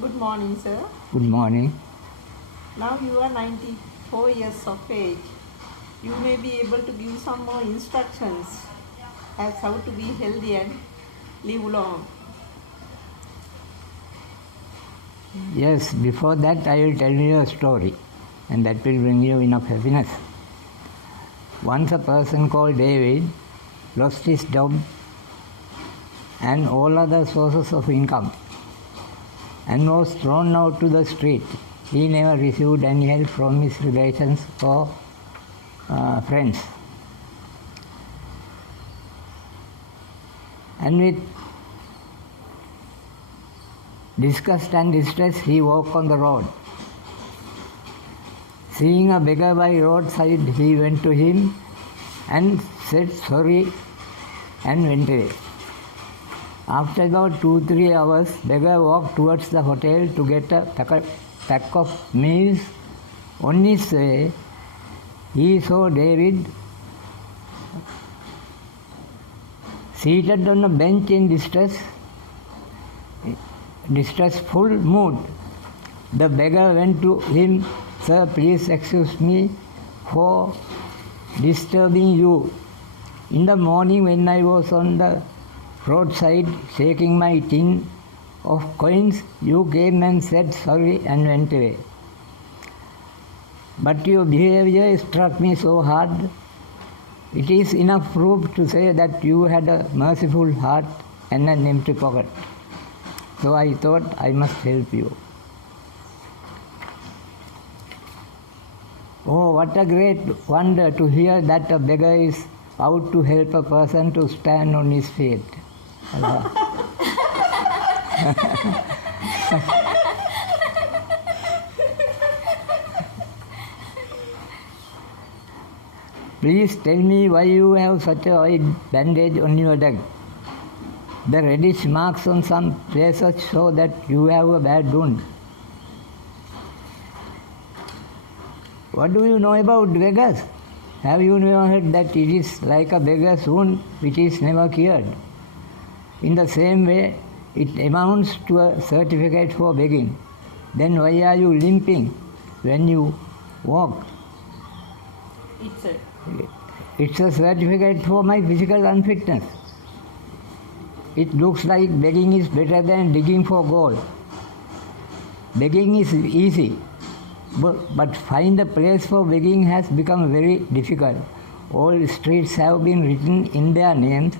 Good morning, sir. Good morning. Now you are 94 years of age. You may be able to give some more instructions as how to be healthy and live long. Yes, before that I will tell you a story, and that will bring you enough happiness. Once a person called David lost his job and all other sources of income and was thrown out to the street. He never received any help from his relations or friends. And with disgust and distress, he walked on the road. Seeing a beggar by roadside, he went to him and said sorry and went away. After about 2-3 hours, beggar walked towards the hotel to get a pack of meals. On his way, he saw David seated on a bench in distressful mood. The beggar went to him, "Sir, please excuse me for disturbing you. In the morning when I was on the roadside shaking my tin of coins, you came and said sorry and went away. But your behavior struck me so hard. It is enough proof to say that you had a merciful heart and an empty pocket. So I thought I must help you." Oh, what a great wonder to hear that a beggar is out to help a person to stand on his feet. Please tell me why you have such a white bandage on your leg. The reddish marks on some places show that you have a bad wound. What do you know about beggars? Have you never heard that it is like a beggar's wound which is never cured? In the same way, it amounts to a certificate for begging. Then why are you limping when you walk? It's a certificate for my physical unfitness. It looks like begging is better than digging for gold. Begging is easy, but find a place for begging has become very difficult. All streets have been written in their names.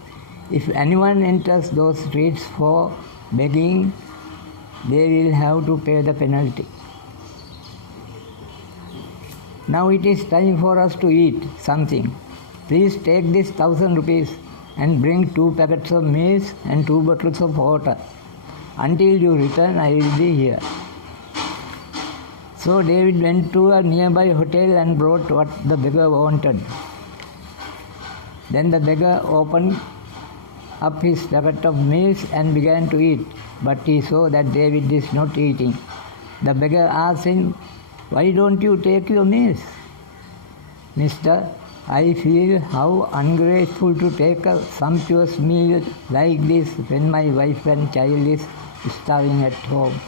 If anyone enters those streets for begging, they will have to pay the penalty. Now it is time for us to eat something. Please take this 1,000 rupees and bring 2 packets of meals and 2 bottles of water. Until you return, I will be here. So David went to a nearby hotel and brought what the beggar wanted. Then the beggar opened up his packet of meals and began to eat, but he saw that David is not eating. The beggar asked him, "Why don't you take your meals?" "Mister, I feel how ungrateful to take a sumptuous meal like this when my wife and child is starving at home."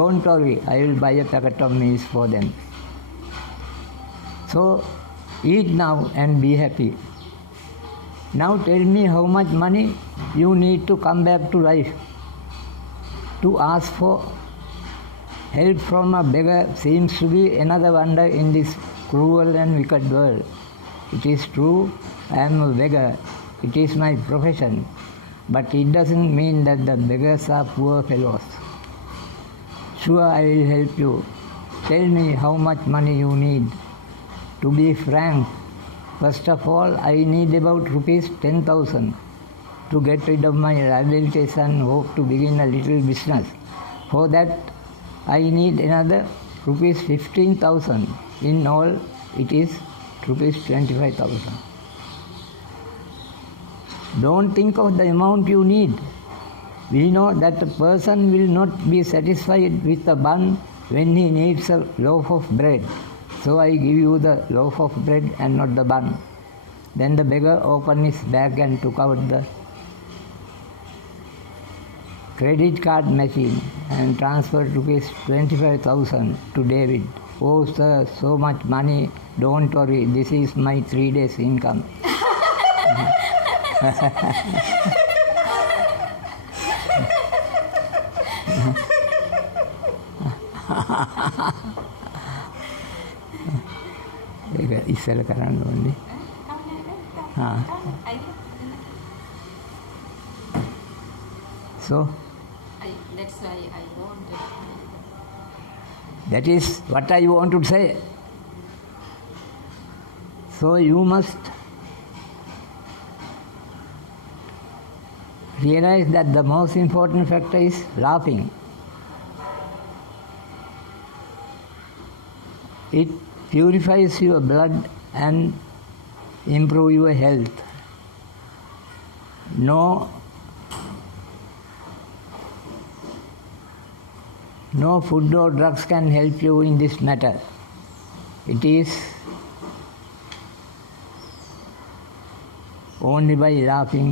"Don't worry, I will buy a packet of meals for them. So eat now and be happy. Now tell me how much money you need to come back to life." To ask for help from a beggar seems to be another wonder in this cruel and wicked world. It is true, I am a beggar. It is my profession. But it doesn't mean that the beggars are poor fellows. Sure, I will help you. Tell me how much money you need. To be frank, first of all, I need about rupees 10,000 to get rid of my liabilities and hope to begin a little business. For that, I need another rupees 15,000. In all, it is rupees 25,000. Don't think of the amount you need. We know that a person will not be satisfied with a bun when he needs a loaf of bread. So I give you the loaf of bread and not the bun. Then the beggar opened his bag and took out the credit card machine and transferred rupees 25,000 to David. Oh sir, so much money. Don't worry, this is my 3 days income. ඒක ඉස්සෙල්ලා කරන්න ඕනේ. Ah. So That's why I wanted. that is what I want to say. So you must realize that the most important factor is laughing. It purifies your blood and improve your health. No food or drugs can help you in this matter. It is only by laughing.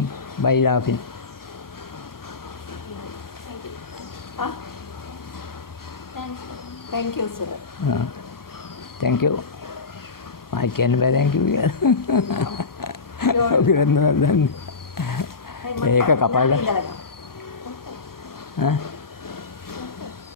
Thank you, sir. Thank you. I can thank you. ඒක කපාලා.